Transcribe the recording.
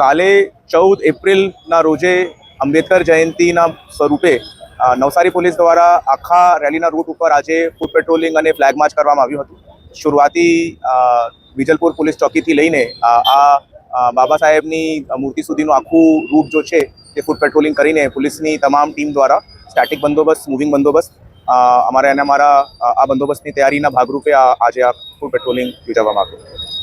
કાલે 14 એપ્રિલના રોજે અંબેડકર જયંતિના સ્વરૂપે નવસારી પોલીસ દ્વારા આખા રેલીના રૂટ ઉપર આજે ફૂટ પેટ્રોલિંગ અને ફ્લેગ માર્ચ કરવામાં આવ્યું હતું. શરૂઆતી વિજલપુર પોલીસ ચોકીથી લઈને આ બાબા સાહેબની મૂર્તિ સુધીનું આખું રૂટ જો છે તે ફૂટ પેટ્રોલિંગ કરીને પોલીસની તમામ ટીમ દ્વારા સ્ટેટિક બંદોબસ્ત, મૂવિંગ બંદોબસ્ત, અમારા આ બંદોબસ્તની તૈયારીના ભાગરૂપે આજે આ ફૂટ પેટ્રોલિંગ યોજવામાં આવ્યું.